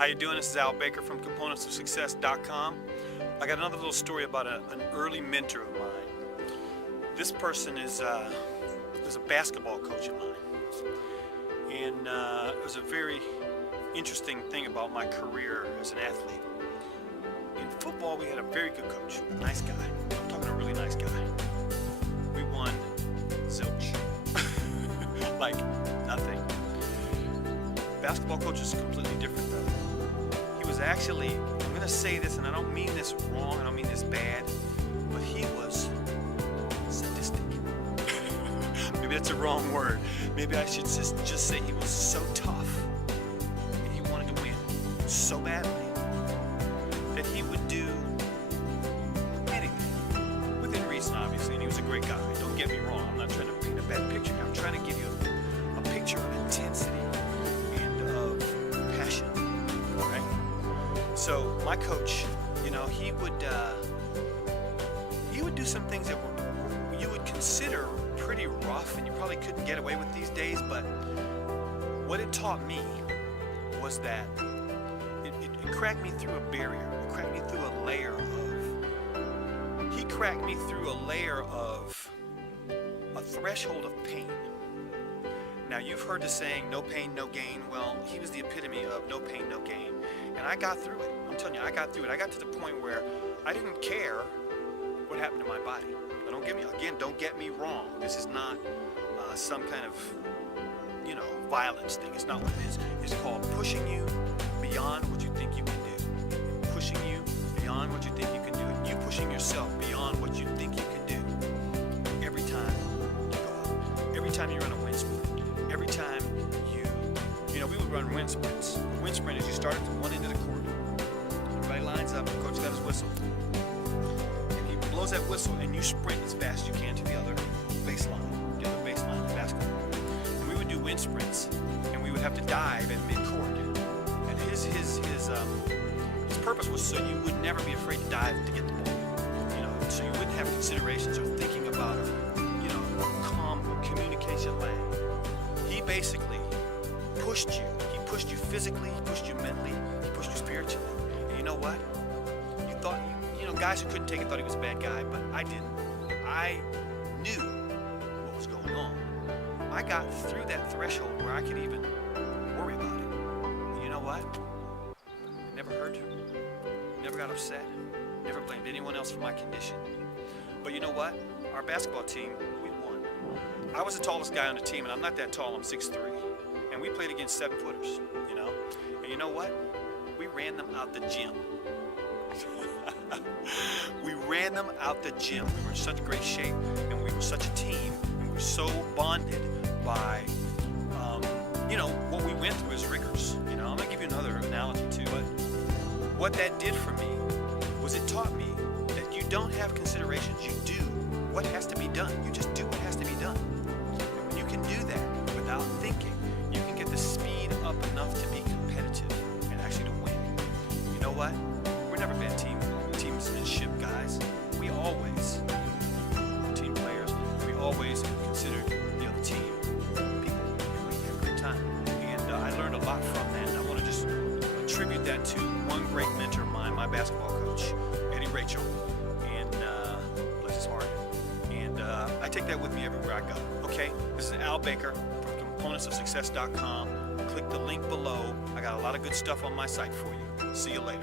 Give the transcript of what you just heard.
How you doing? This is Al Baker from componentsofsuccess.com. I got another little story about an early mentor of mine. This person was a basketball coach of mine. And it was a very interesting thing about my career as an athlete. In football, we had a very good coach, a nice guy. I'm talking a really nice guy. We won zilch. Like nothing. Basketball coach is completely different though. He was actually, I'm going to say this and I don't mean this wrong, I don't mean this bad, but he was sadistic. Maybe that's a wrong word. Maybe I should just say he was so tough and he wanted to win so badly that he would do anything, within reason obviously, and he was a great guy. Don't get me wrong, I'm not trying to paint a bad picture here. I'm trying to give you a picture of intensity and of passion, right? So my coach, he would do some things that you would consider pretty rough and you probably couldn't get away with these days, but what it taught me was that it cracked me through a barrier. It cracked me through a layer of a threshold of pain. Now you've heard the saying, no pain, no gain. Well, he was the epitome of no pain, no gain. And I got through it. I'm telling you, I got through it. I got to the point where I didn't care what happened to my body. Now, don't get me wrong. This is not some kind of, violence thing. It's not what it is. It's called pushing you beyond what you think you can do. Pushing you beyond what you think you can do. And you pushing yourself beyond what you think you can do. Every time you go out. Every time you run a wind sprint. Every time we would run wind sprints. A wind sprint is you start at one end of the court. Everybody lines up, the coach got his whistle. And he blows that whistle and you sprint as fast as you can to the other baseline of basketball. And we would do wind sprints and we would have to dive at mid-court. And his purpose was so you would never be afraid to dive to get the ball. So you wouldn't have considerations or thinking about calm communication lag. He basically pushed you. He pushed you physically, he pushed you mentally, he pushed you spiritually. And you know what? You thought, guys who couldn't take it thought he was a bad guy, but I didn't. I knew what was going on. I got through that threshold where I could even worry about it. And you know what? It never hurt you. Never got upset. Never blamed anyone else for my condition. But you know what? Our basketball team, we won. I was the tallest guy on the team, and I'm not that tall. I'm 6'3". And we played against 7-footers, And you know what? We ran them out the gym. We ran them out the gym. We were in such great shape, and we were such a team, and we were so bonded by, what we went through as rigors. I'm going to give you another analogy too. But what that did for me was it taught me that you don't have considerations. You do what has to be done. You just do what has to be done. And when you can do that without thinking, you can get the speed up enough to be competitive and actually to win. You know what? We're never bad teamsmanship guys. We always, team players, we always considered the other team people, and we had a great time. And I learned a lot from that, and I want to just attribute that to one great mentor of mine, my basketball coach, Rachael, and bless his heart. And I take that with me everywhere I go. Okay, this is Al Baker from componentsofsuccess.com. Click the link below. I got a lot of good stuff on my site for you. See you later.